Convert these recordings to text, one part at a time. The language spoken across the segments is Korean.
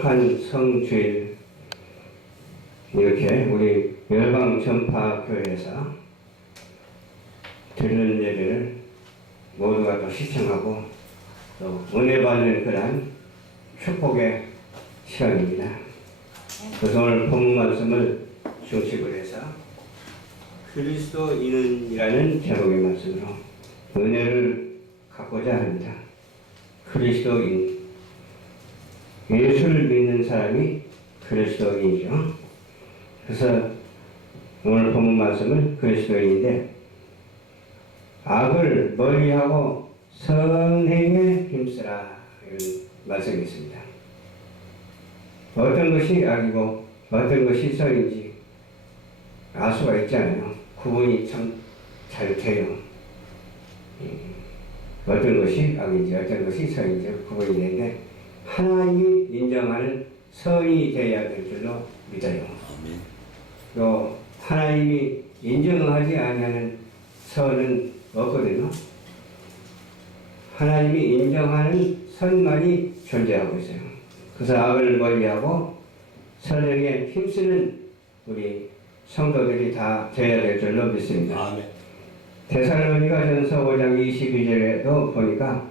한 성주일 이렇게 우리 열방전파교회에서 드리는 예배를 모두가 또 시청하고 또 은혜 받는 그런 축복의 시간입니다. 그래서 오늘 본문 말씀을 중심으로 해서 그리스도인이라는 제목의 말씀으로 은혜를 갖고자 합니다. 그리스도인, 예수를 믿는 사람이 그리스도인이죠. 그래서 오늘 본문 말씀은 그리스도인인데 악을 멀리하고 선행에 힘쓰라 이런 말씀이 있습니다. 어떤 것이 악이고 어떤 것이 선인지 알 수가 있잖아요. 구분이 참 잘 돼요. 어떤 것이 악인지 어떤 것이 선인지 구분이 되는데 하나님이 인정하는 선이 되어야 될 줄로 믿어요. 또 하나님이 인정하지 아니하는 선은 없거든요. 하나님이 인정하는 선만이 존재하고 있어요. 그래서 악을 멀리하고 선행에 힘쓰는 우리 성도들이 다 되어야 될 줄로 믿습니다. 아멘. 데살로니가전서 5장 22절에도 보니까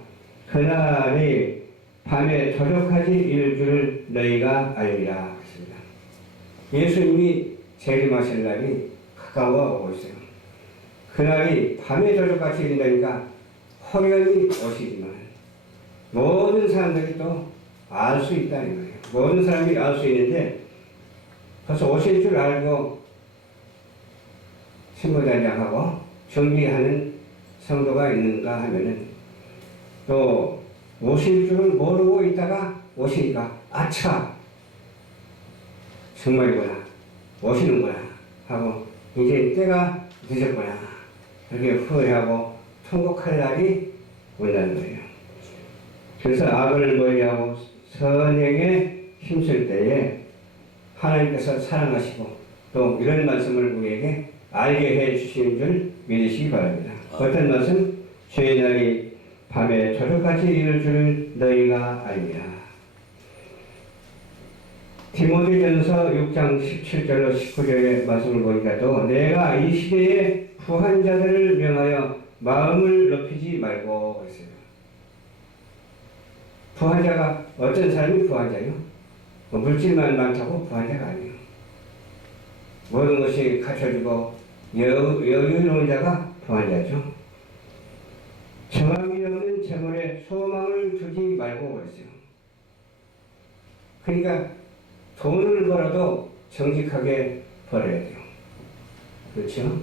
그날이 밤에 도적하지 이를 줄을 너희가 알리라 했습니다. 예수님이 재림하실 날이 가까워 오고 있어요. 그날이 밤에 도적같이 이른다니까 호련히 오시지만 모든 사람들이 또 알 수 있다는 거예요. 모든 사람이 알 수 있는데 벌써 오실 줄 알고 신부단장하고 준비하는 성도가 있는가 하면은 또 오실 줄은 모르고 있다가 오시니까 아차 정말이구나 오시는구나 하고 이제 때가 늦었구나 이렇게 후회하고 통곡할 날이 온다는 거예요. 그래서 악을 멀리하고 선행에 힘쓸 때에 하나님께서 사랑하시고 또 이런 말씀을 우리에게 알게 해 주시는 줄 믿으시기 바랍니다. 어떤 말씀? 주의 날이 밤에 저녁같이 이를 줄을 너희가 알리라. 디모데전서 6장 17절로 19절의 말씀을 보니까 또 내가 이 시대에 부한 자들을 명하여 마음을 높이지 말고 했어요. 부한 자가 어떤 사람이 부한 자요? 물질만 많다고 부한 자가 아니에요. 모든 것이 갖춰지고 여유로운 자가 부한 자죠. 정함이 없는 재물에 소망을 두지 말고 그랬어요. 그러니까 돈을 벌어도 정직하게 벌어야 돼요. 그렇죠?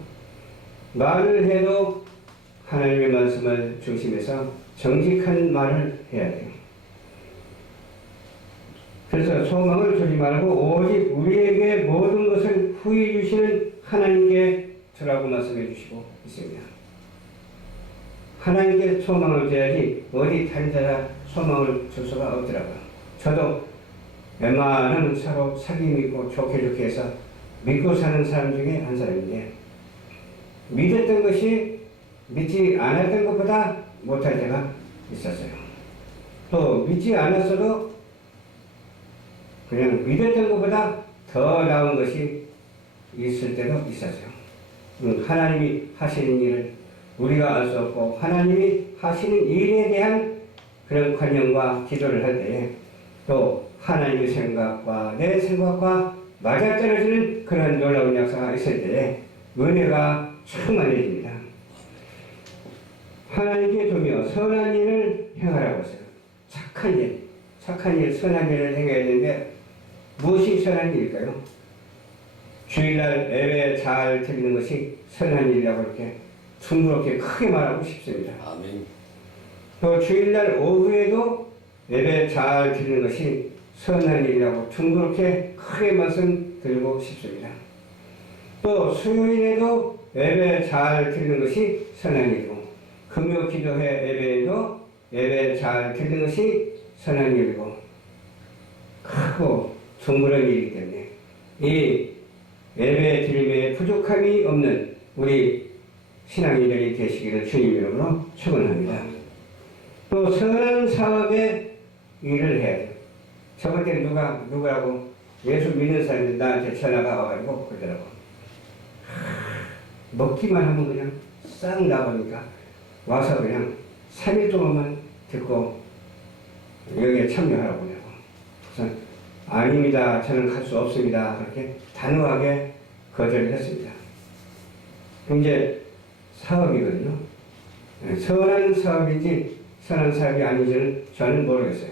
말을 해도 하나님의 말씀을 중심해서 정직한 말을 해야 돼요. 그래서 소망을 두지 말고 오직 우리에게 모든 것을 후히 주시는 하나님께 주라고 말씀해 주시고 있습니다. 하나님께 소망을 줘야지 어디 다른 데다 소망을 줄 수가 없더라고요. 저도 웬만하면 서로 사기 믿고 좋게 해서 믿고 사는 사람 중에 한 사람인데 믿었던 것이 믿지 않았던 것보다 못할 때가 있었어요. 또 믿지 않았어도 그냥 믿었던 것보다 더 나은 것이 있을 때도 있었어요. 하나님이 하시는 일을 우리가 알 수 없고 하나님이 하시는 일에 대한 그런 관념과 기도를 할 때에 또 하나님의 생각과 내 생각과 맞아떨어지는 그런 놀라운 역사가 있을 때에 은혜가 충만해집니다. 하나님께 두며 선한 일을 행하라고 했어요. 착한 일, 선한 일을 행해야 되는데 무엇이 선한 일일까요? 주일날 예배 잘 드리는 것이 선한 일이라고 이렇게 둥그렇게 크게 말하고 싶습니다. 아멘. 또 주일날 오후에도 예배 잘 드리는 것이 선한 일이라고 둥그렇게 크게 말씀드리고 싶습니다. 또 수요일에도 예배 잘 드리는 것이 선한 일이고 금요 기도회 예배에도 예배 잘 드리는 것이 선한 일이고 크고 둥그런 일이기 때문에 이 예배 드림에 부족함이 없는 우리 신앙인들이 되시기를 주님 이름으로 축원합니다. 또 선한 사업에 일을 해야 돼요. 저번 때 누구라고 예수 믿는 사람이 나한테 전화가 와가지고 그러더라고. 먹기만 하면 그냥 싹 나가니까 와서 그냥 3일 동안만 듣고 여기에 참여하라고 하냐고. 그래서 아닙니다. 저는 갈 수 없습니다. 그렇게 단호하게 거절을 했습니다. 이제 사업이거든요. 선한 사업인지 선한 사업이 아닌지는 저는 모르겠어요.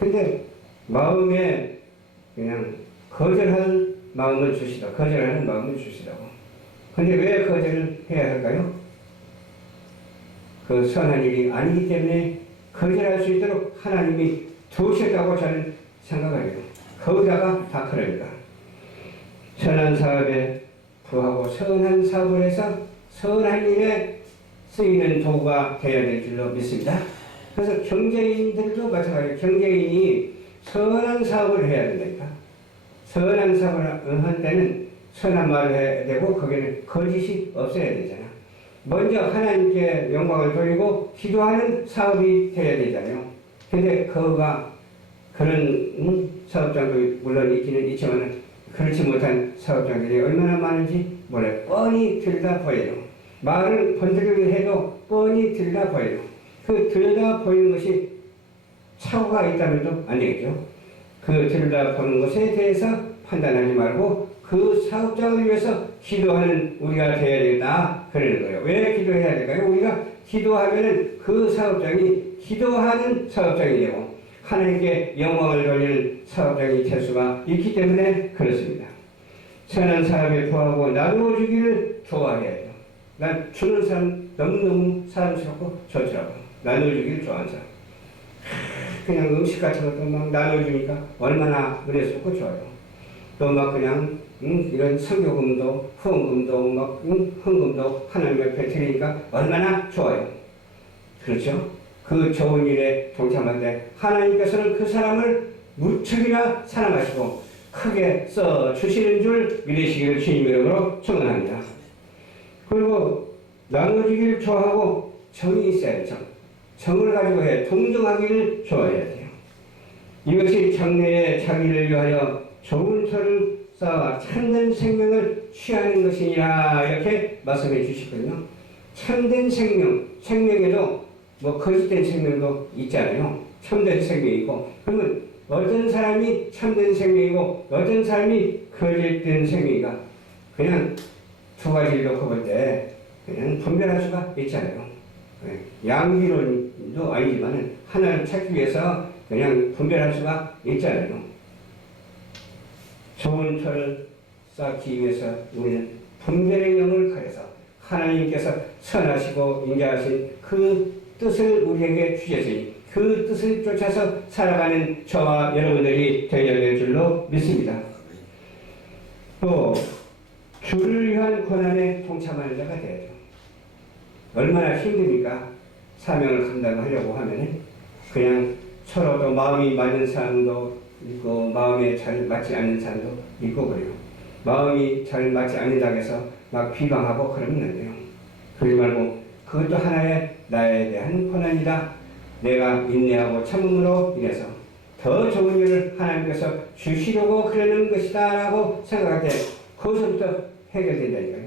근데 마음에 그냥 거절할 마음을 주시다. 거절하는 마음을 주시라고. 근데 왜 거절을 해야 할까요? 그 선한 일이 아니기 때문에 거절할 수 있도록 하나님이 두셨다고 저는 생각을 해요. 거기다가 다 그러니까. 선한 사업에 부하고 선한 사업을 해서 선한 일에 쓰이는 도구가 되어야 될 줄로 믿습니다. 그래서 경제인들도 마찬가지로 경제인이 선한 사업을 해야 된다니까. 선한 사업을 할 때는 선한 말을 해야 되고 거기는 거짓이 없어야 되잖아. 먼저 하나님께 영광을 돌리고 기도하는 사업이 되어야 되잖아요. 근데 그런 사업장도 물론 있기는 있지만 그렇지 못한 사업장들이 얼마나 많은지 몰라요. 뻔히 들다 보여요. 말을 번들을 해도 뻔히 들다 보여요. 그 들다 보이는 것이 착오가 있다면도 안 되겠죠. 그 들다 보는 것에 대해서 판단하지 말고 그 사업장을 위해서 기도하는 우리가 되어야 되겠다 그러는 거예요. 왜 기도해야 될까요? 우리가 기도하면은 그 사업장이 기도하는 사업장이 되고 하나님께 영광을 돌리는 사업장이 될 수가 있기 때문에 그렇습니다. 선한 사람에 부하고 나누어 주기를 좋아해야 돼요. 난 주는 사람 너무너무 사랑스럽고 좋더라고요. 나누어 주기를 좋아하는 사람. 그냥 음식 같은 것도 막 나눠주니까 얼마나 은혜스럽고 좋아요. 또 막 그냥 이런 선교금도 후원금도 막 헌금도 하나님 옆에 드리니까 얼마나 좋아요. 그렇죠? 그 좋은 일에 동참할 때 하나님께서는 그 사람을 무척이나 사랑하시고 크게 써주시는 줄 믿으시기를 주님 이름으로 축원합니다. 그리고 나눠주기를 좋아하고 정이 있어야 돼요. 정을 가지고 해 동정하기를 좋아해야 돼요. 이것이 장래에 자기를 위하여 좋은 터를 쌓아 참된 생명을 취하는 것이니라 이렇게 말씀해 주시거든요. 참된 생명에도 뭐 거짓된 생명도 있잖아요. 참된 생명이고 그러면 어떤 사람이 참된 생명이고 어떤 사람이 거짓된 생명이가 그냥 두 가지를 놓고 볼 때 그냥 분별할 수가 있잖아요. 양비론도 아니지만 하나를 찾기 위해서 그냥 분별할 수가 있잖아요. 좋은 터를 쌓기 위해서 우리는 분별의 영을 가려서 하나님께서 선하시고 인자하신 그 뜻을 우리에게 주셨으니 그 뜻을 쫓아서 살아가는 저와 여러분들이 되어야 될 줄로 믿습니다. 또 주를 위한 고난에 동참하는 자가 되야죠. 얼마나 힘듭니까? 사명을 감당하려고 하면 그냥 서로도 마음이 맞는 사람도 있고 마음에 잘 맞지 않는 사람도 있고 그래요. 마음이 잘 맞지 않는다고 해서 막 비방하고 그러면 안 돼요. 그러지 말고 그것도 하나의 나에 대한 고난이다. 내가 인내하고 참음으로 인해서 더 좋은 일을 하나님께서 주시려고 그러는 것이다 라고 생각할 때 거기서부터 해결된다니까요.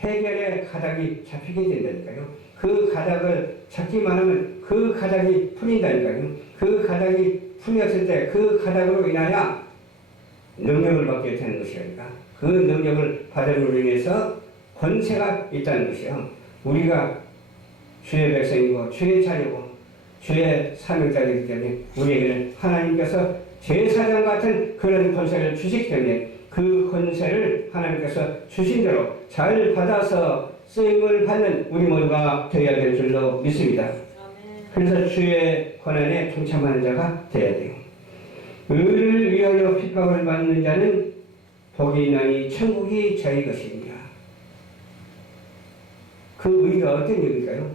해결의 가닥이 잡히게 된다니까요. 그 가닥을 잡기만 하면 그 가닥이 풀린다니까요. 그 가닥이 풀렸을 때 그 가닥으로 인하여 능력을 받게 되는 것이니까 그 능력을 받음으로 인해서 권세가 있다는 것이요. 우리가 주의 백성이고 주의 자녀고 주의 사명자이기 때문에 우리에게는 하나님께서 제사장 같은 그런 권세를 주시기 때문에 그 권세를 하나님께서 주신 대로 잘 받아서 쓰임을 받는 우리 모두가 되어야 될 줄로 믿습니다. 그래서 주의 권한에 동참하는 자가 되어야 돼요. 의를 위하여 핍박을 받는 자는 복이 있나니 천국이 저희 것입니다. 그 의가 어떤 의일까요?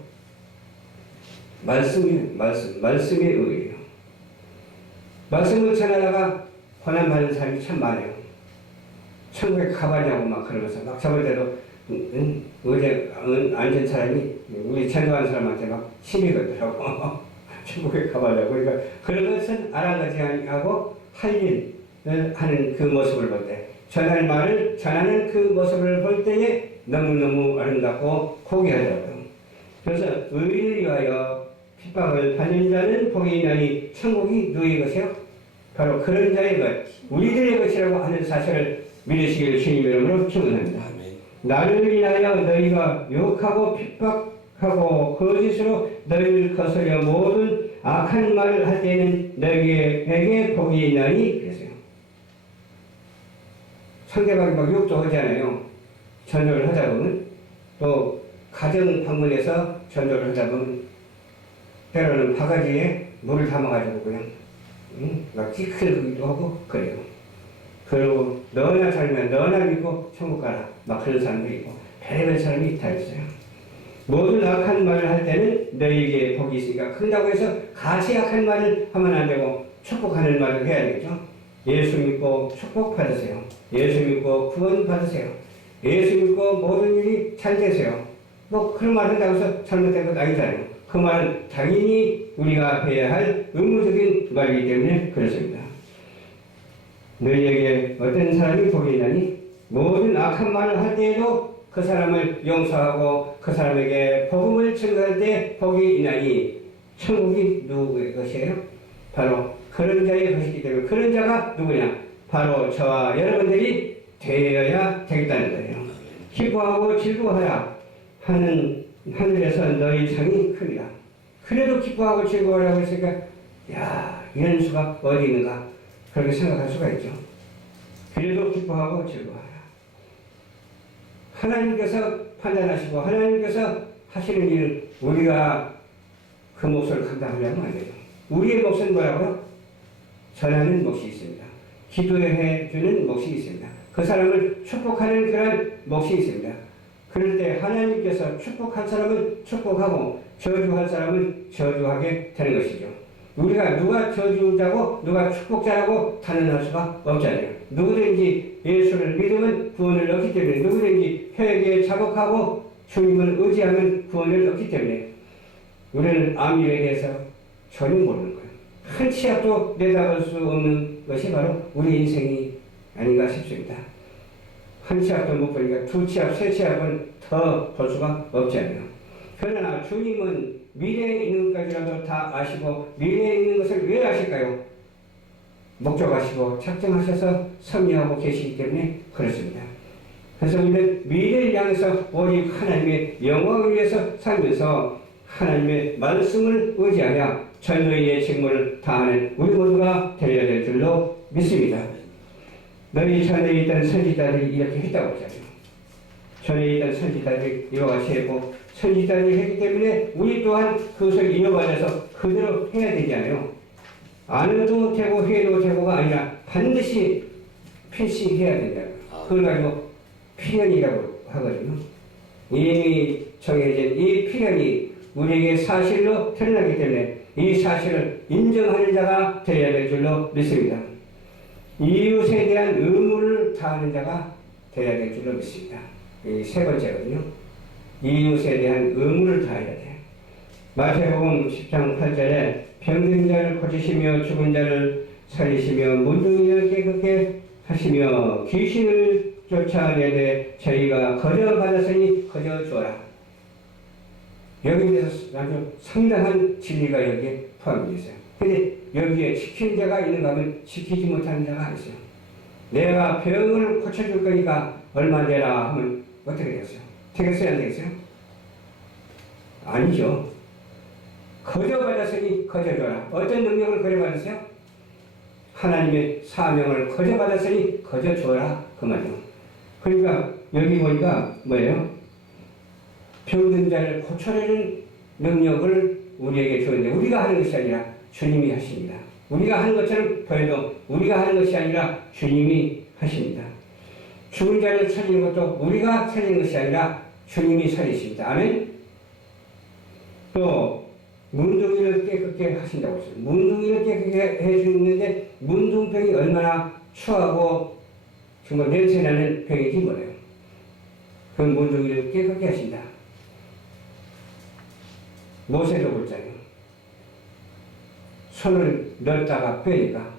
말씀의 의예요. 말씀을 전하다가 고난받는 사람이 참 많아요. 천국에 가봐냐고 막 그러면서 막 저번 때도 어제 앉은 사람이 우리 전도한 사람한테 막 시비 걸더라고. 천국에 가보려고. 그러니까 그런 것은 알아가지 아니하고 할 일을 하는 그 모습을 볼 때, 전할 말을 전하는 그 모습을 볼 때에 너무너무 아름답고 고귀하더라고요. 그래서 의를 위하여 핍박을 받는 자는 복이 있나니 천국이 누구의 것이요? 바로 그런 자의 것, 우리들의 것이라고 하는 사실을 믿으시기를 주님의 이름으로 축원합니다. 나를 인하여 너희가 욕하고 핍박하고 거짓으로 너희를 거스려 모든 악한 말을 할 때에는 너희에게 복이 있나니 그랬어요. 상대방이 막 욕도 하잖아요. 전도를 하다 보면, 또 가정 방문해서 전도를 하다 보면 때로는 바가지에 물을 담아가지고 그냥 막 찌크기도 하고 그래요. 그리고 너나 살면 너나 믿고 천국 가라 막 그런 사람도 있고 별의별 사람이 다 있어요. 모든 악한 말을 할 때는 너희에게 복이 있으니까, 그런다고 해서 같이 악한 말을 하면 안 되고 축복하는 말을 해야 되겠죠. 예수 믿고 축복 받으세요. 예수 믿고 구원 받으세요. 예수 믿고 모든 일이 잘 되세요. 뭐 그런 말 한다고 해서 잘못된 건 아니잖아요. 그 말은 당연히 우리가 해야 할 의무적인 말이기 때문에 그렇습니다. 너희에게 어떤 사람이 복이 있나니 모든 악한 말을 할 때에도 그 사람을 용서하고 그 사람에게 복음을 전가할 때 복이 있나니 천국이 누구의 것이에요? 바로 그런 자의 것이기 때문에, 그런 자가 누구냐? 바로 저와 여러분들이 되어야 되겠다는 거예요. 기뻐하고 즐거워하라 하는 하늘에서 너희 상이 큽니다. 그래도 기뻐하고 즐거워하라고 했으니까, 야, 이런 수가 어디 있는가? 그렇게 생각할 수가 있죠. 그래도 기뻐하고 즐거워하라. 하나님께서 판단하시고 하나님께서 하시는 일을 우리가 그 몫을 감당하려면 안 돼요. 우리의 몫은 뭐라고요? 전하는 몫이 있습니다. 기도해 주는 몫이 있습니다. 그 사람을 축복하는 그런 몫이 있습니다. 그럴 때 하나님께서 축복할 사람은 축복하고 저주할 사람은 저주하게 되는 것이죠. 우리가 누가 저주자고 누가 축복자라고 단언할 수가 없잖아요. 누구든지 예수를 믿으면 구원을 얻기 때문에, 누구든지 혈액에 자복하고 주님을 의지하면 구원을 얻기 때문에 우리는 암일에 대해서 전혀 모르는 거예요. 한 치 앞도 내다볼 수 없는 것이 바로 우리 인생이 아닌가 싶습니다. 한 치 앞도 못 보니까 두 치 앞, 세 치 앞은 더 볼 수가 없잖아요. 그러나 주님은 미래에 있는 것까지라도 다 아시고, 미래에 있는 것을 왜 아실까요? 목적하시고 작정하셔서 섭리하고 계시기 때문에 그렇습니다. 그래서 우리는 미래를 향해서 오직 하나님의 영광을 위해서 살면서 하나님의 말씀을 의지하여 전도인의 직무를 다하는 우리 모두가 되어야 될 줄로 믿습니다. 너희 전에 있던 선지자들이 이렇게 했다고 하잖아요. 전에 있던 선지자들이 이와 같이 했고, 선지자들이 했기 때문에 우리 또한 그것을 이어받아서 그대로 해야 되잖아요. 안 해도 되고 해도 되고가 아니라 반드시 필시해야 된다고요. 그걸 가지고 필연이라고 하거든요. 이미 정해진 이 필연이 우리에게 사실로 드러나기 때문에 이 사실을 인정하는 자가 되어야 될 줄로 믿습니다. 이웃에 대한 의무를 다하는 자가 되어야 될 줄로 믿습니다. 이 세 번째거든요. 이웃에 대한 의무를 다해야 돼요. 마태복음 10장 8절에 병든 자를 고치시며 죽은 자를 살리시며 문둥이를 깨끗게 하시며 귀신을 쫓아내되 저희가 거저 받았으니 거저 주어라. 여기에 대해서 아주 상당한 진리가 여기에 포함되어 있어요. 근데 여기에 지키는 자가 있는가 하면 지키지 못하는 자가 있어요. 내가 병을 고쳐줄 거니까 얼마 내라 하면 어떻게 되겠어요? 되겠어요? 안 되겠어요? 아니죠. 거저 받았으니 거저 줘라. 어떤 능력을 거저 받았어요? 하나님의 사명을 거저 받았으니 거저 줘라. 그 말이요. 그러니까 여기 보니까 뭐예요? 병든 자를 고쳐내는 능력을 우리에게 주는데 우리가 하는 것이 아니라 주님이 하십니다. 우리가 하는 것처럼 보여도 우리가 하는 것이 아니라 주님이 하십니다. 죽은 자를 살리는 것도 우리가 살리는 것이 아니라 주님이 살리십니다. 아멘? 또 문둥이를 깨끗게 하신다고 했어요. 문둥이를 깨끗게 해주는데 문둥병이 얼마나 추하고 정말 냄새나는 병인지 몰라요. 그 문둥이를 깨끗게 하신다. 모세도 그랬잖아요. 손을 넣었다가 빼니까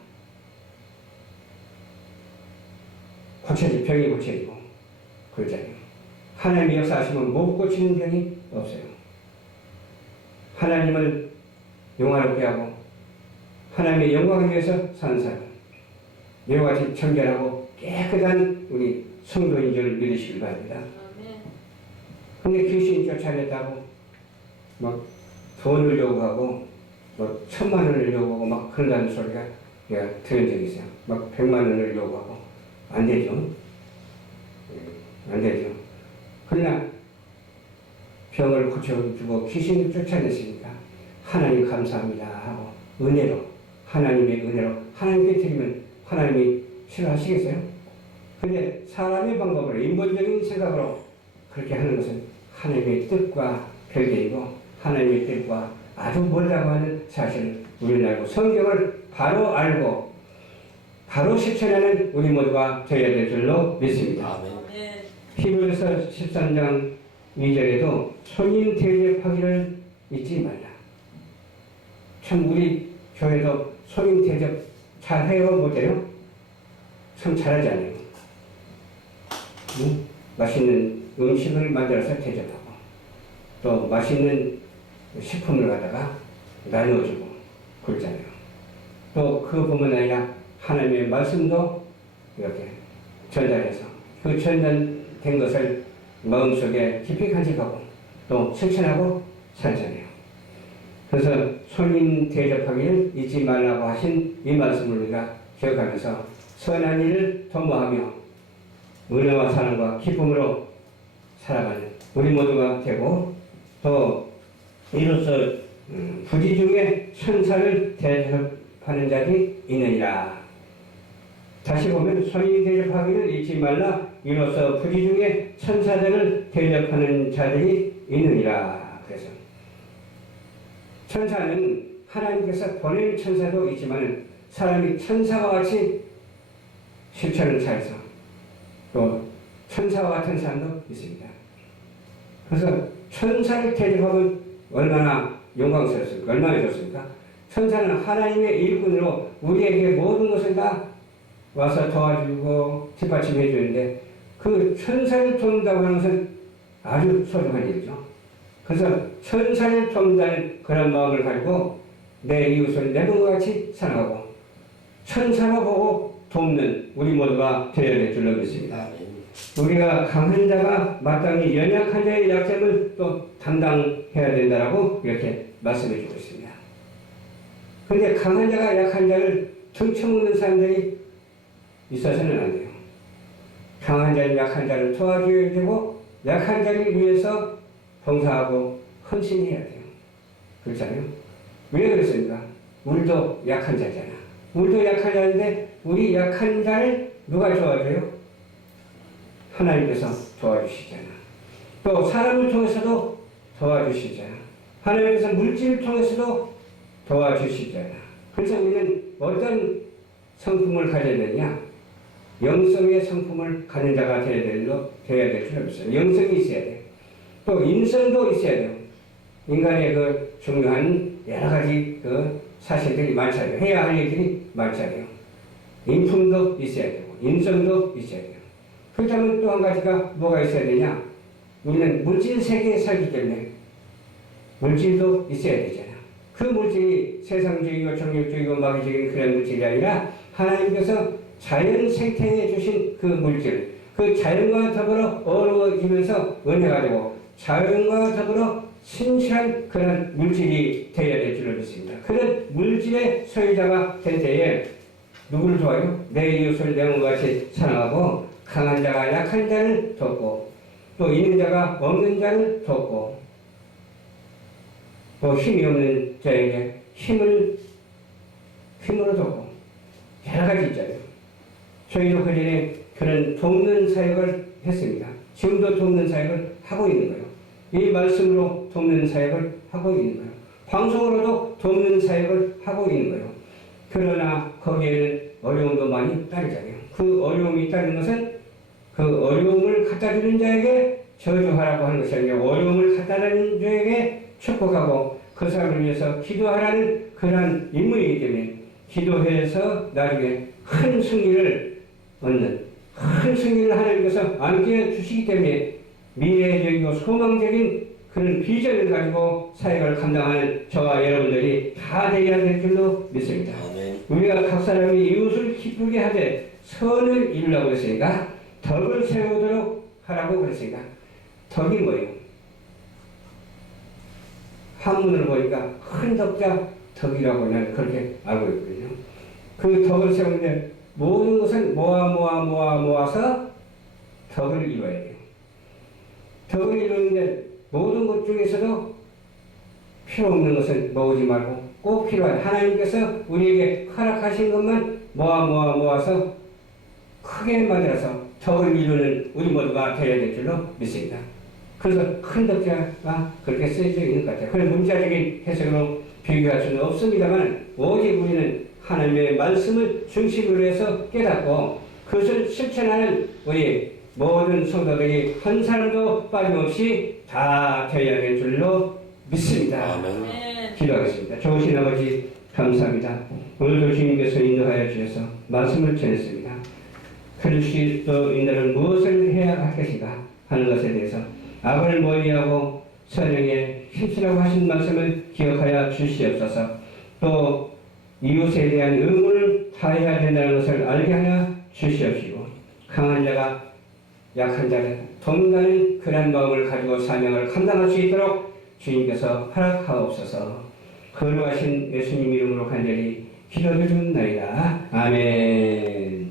병이 고쳐지고 그러잖아요. 하나님이 역사하시면 못 고치는 병이 없어요. 하나님을 영화롭게 하고 하나님의 영광을 위해서 사는 사람, 이와 같이 청결하고 깨끗한 우리 성도인 줄 믿으시길 바랍니다. 근데 귀신이 쫓아냈다고 막 돈을 요구하고 뭐 1000,000원을 요구하고 막 그런다는 소리가 내가 들은 적이 있어요. 막 100만원을 요구하고 안 되죠. 안 되죠. 그러나 병을 고쳐주고 귀신을 쫓아냈으니까 하나님 감사합니다 하고 은혜로, 하나님의 은혜로 하나님께 드리면 하나님이 싫어하시겠어요? 근데 사람의 방법으로, 인본적인 생각으로 그렇게 하는 것은 하나님의 뜻과 별개이고 하나님의 뜻과 아주 멀다고 하는 사실을 우리는 알고 성경을 바로 알고 바로 실천하는 우리 모두가 되어야 될 줄로 믿습니다. 히브리서 13장 2절에도 손님 대접하기를 잊지 말라. 참 우리 교회도 손님 대접 잘해요? 못해요? 참 잘하지 않아요. 응? 맛있는 음식을 만들어서 대접하고 또 맛있는 식품을 갖다가 나누어주고 그러잖아요. 또 그뿐만 아니라 하나님의 말씀도 이렇게 전달해서 그 전달된 것을 마음속에 깊이 간직하고 또 실천하고 살잖아요. 그래서 손님 대접하기를 잊지 말라고 하신 이 말씀을 우리가 기억하면서 선한 일을 도모하며 은혜와 사랑과 기쁨으로 살아가는 우리 모두가 되고 또 이로써 부지 중에 천사를 대접하는 자들이 있느니라. 다시 보면 손님 대접하기를 잊지 말라. 이로써 부지 중에 천사들을 대접하는 자들이 있느니라. 그래서 천사는 하나님께서 보낸 천사도 있지만 사람이 천사와 같이 실천을 잘해서 또 천사와 같은 사람도 있습니다. 그래서 천사를 대접하면 얼마나 영광스럽습니까? 얼마나 좋습니까? 천사는 하나님의 일꾼으로 우리에게 모든 것을 다 와서 도와주고 뒷받침해 주는데 그 천사를 돕는다고 하는 것은 아주 소중한 일이죠. 그래서 천사를 돕는다는 그런 마음을 가지고 내 이웃을 내 몸과 같이 사랑하고 천사로 보고 돕는 우리 모두가 되어야 될 줄로 믿습니다. 우리가 강한 자가 마땅히 연약한 자의 약점을 또 담당해야 된다라고 이렇게 말씀해 주고 있습니다. 그런데 강한 자가 약한 자를 등쳐먹는 사람들이 있어서는 안 돼요. 강한 자는 약한 자를 도와줘야 되고 약한 자를 위해서 봉사하고 헌신해야 돼요. 그렇잖아요. 왜 그렇습니까? 우리도 약한 자잖아. 우리도 약한 자인데 우리 약한 자를 누가 도와줘요? 하나님께서 도와주시잖아. 또 사람을 통해서도 도와주시잖아. 하나님께서 물질을 통해서도 도와주시잖아. 그래서 우리는 어떤 성품을 가져야 되냐? 영성의 성품을 가진 자가 되어야 될 필요가 있어요. 영성이 있어야 돼요. 또 인성도 있어야 돼요. 인간의 그 중요한 여러 가지 그 사실들이 많잖아요. 해야 할 일들이 많잖아요. 인품도 있어야 되고 인성도 있어야 돼요. 그렇다면 또 한 가지가 뭐가 있어야 되냐? 우리는 물질 세계에 살기 때문에 물질도 있어야 되잖아. 그 물질이 세상적이고 정욕적이고 마귀적인 그런 물질이 아니라 하나님께서 자연 생태에 주신 그 물질, 그 자연과 더불어 어우러지면서 은혜가 되고 자연과 더불어 신실한 그런 물질이 되어야 될 줄로 믿습니다. 그런 물질의 소유자가 될 때에 누구를 도와요? 내 이웃을 내 몸과 같이 사랑하고 강한 자가 약한 자를 돕고 또 있는 자가 없는 자를 돕고 또 힘이 없는 자에게 힘으로 돕고 여러 가지 있잖아요. 저희도 그전에 그런 돕는 사역을 했습니다. 지금도 돕는 사역을 하고 있는 거예요. 이 말씀으로 돕는 사역을 하고 있는 거예요. 방송으로도 돕는 사역을 하고 있는 거예요. 그러나 거기에는 어려움도 많이 따르잖아요. 그 어려움이 따르는 것은 그 어려움을 갖다 주는 자에게 저주하라고 하는 것이 아니라 어려움을 갖다 주는 자에게 축복하고 그 사람을 위해서 기도하라는 그러한 임무이기 때문에 기도해서 나중에 큰 승리를 얻는 큰 승리를 하나님께서 안겨주시기 때문에 미래적이고 소망적인 그런 비전을 가지고 사역을 감당하는 저와 여러분들이 다 되어야 될 줄로 믿습니다. 우리가 각 사람이 이웃을 기쁘게 하되 선을 이루라고 했으니까 덕을 세우도록 하라고 그랬으니까 덕이 뭐예요? 한문으로 보니까 큰 덕자 덕이라고 나는 그렇게 알고 있거든요. 그 덕을 세우는데 모든 것은 모아서 덕을 이루어야 돼요. 덕을 이루는데 모든 것 중에서도 필요 없는 것은 모으지 말고 꼭 필요한 하나님께서 우리에게 허락하신 것만 모아서 크게 만들어서 덕을 이루는 우리 모두가 되어야 될 줄로 믿습니다. 그래서 큰 덕자가 그렇게 쓰여져 있는 것 같아요. 그런 문자적인 해석으로 비교할 수는 없습니다만 오직 우리는 하나님의 말씀을 중심으로 해서 깨닫고 그것을 실천하는 우리 모든 성도들이 한 사람도 빠짐없이 다 되어야 될 줄로 믿습니다. 아멘. 기도하겠습니다. 좋으신 아버지 감사합니다. 오늘도 주님께서 인도하여 주셔서 말씀을 전했습니다. 그리스도인들은 무엇을 해야 할 것인가 하는 것에 대해서 악을 멀리하고 선행에 힘쓰라고 하신 말씀을 기억하여 주시옵소서. 또 이웃에 대한 의무를 다해야 된다는 것을 알게 하여 주시옵시고 강한 자가 약한 자를 돕는 그런 마음을 가지고 사명을 감당할 수 있도록 주님께서 허락하옵소서. 거룩하신 예수님 이름으로 간절히 기도드리옵나이다. 아멘.